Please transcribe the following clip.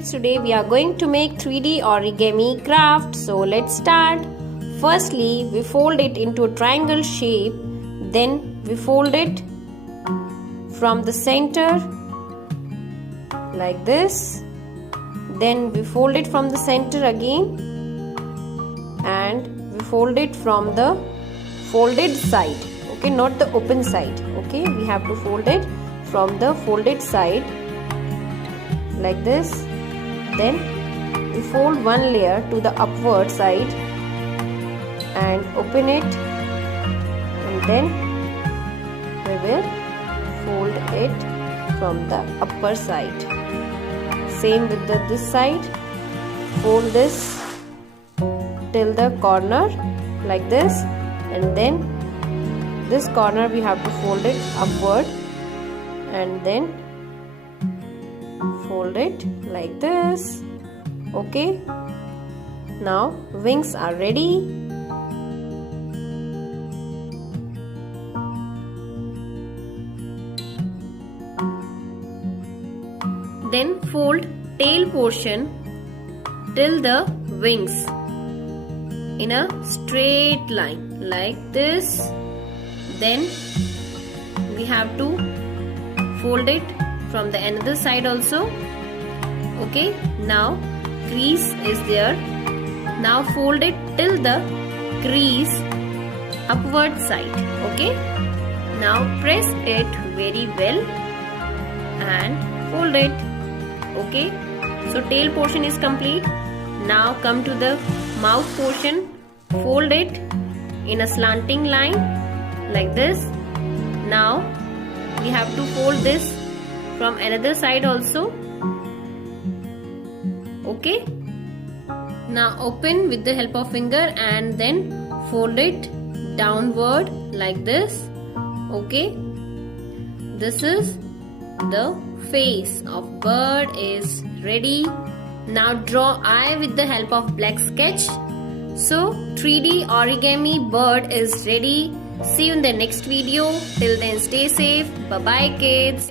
kids, today we are going to make 3D origami craft. So let's start. Firstly, we fold it into a triangle shape. Then we fold it from the center like this. Then we fold it from the center again. And we fold it from the folded side. Okay, not the open side. Okay, we have to fold it from the folded side like this. Then we fold one layer to the upward side and open it, and then we will fold it from the upper side. Same with this side. Fold this till the corner like this, and then this corner we have to fold it upward and then fold it like this. Okay, now wings are ready. Then fold tail portion till the wings in a straight line like this. Then we have to fold it from the another side also. Okay, now crease is there. Now fold it till the crease upward side. Okay, now press it very well and fold it. Okay, so tail portion is complete. Now come to the mouth portion. Fold it in a slanting line like this. Now we have to fold this from another side also. Okay, now open with the help of finger and then fold it downward like this. Okay, this is the face of bird is ready. Now draw eye with the help of black sketch. So 3D origami bird is ready. See you in the next video. Till then, stay safe. Bye bye kids.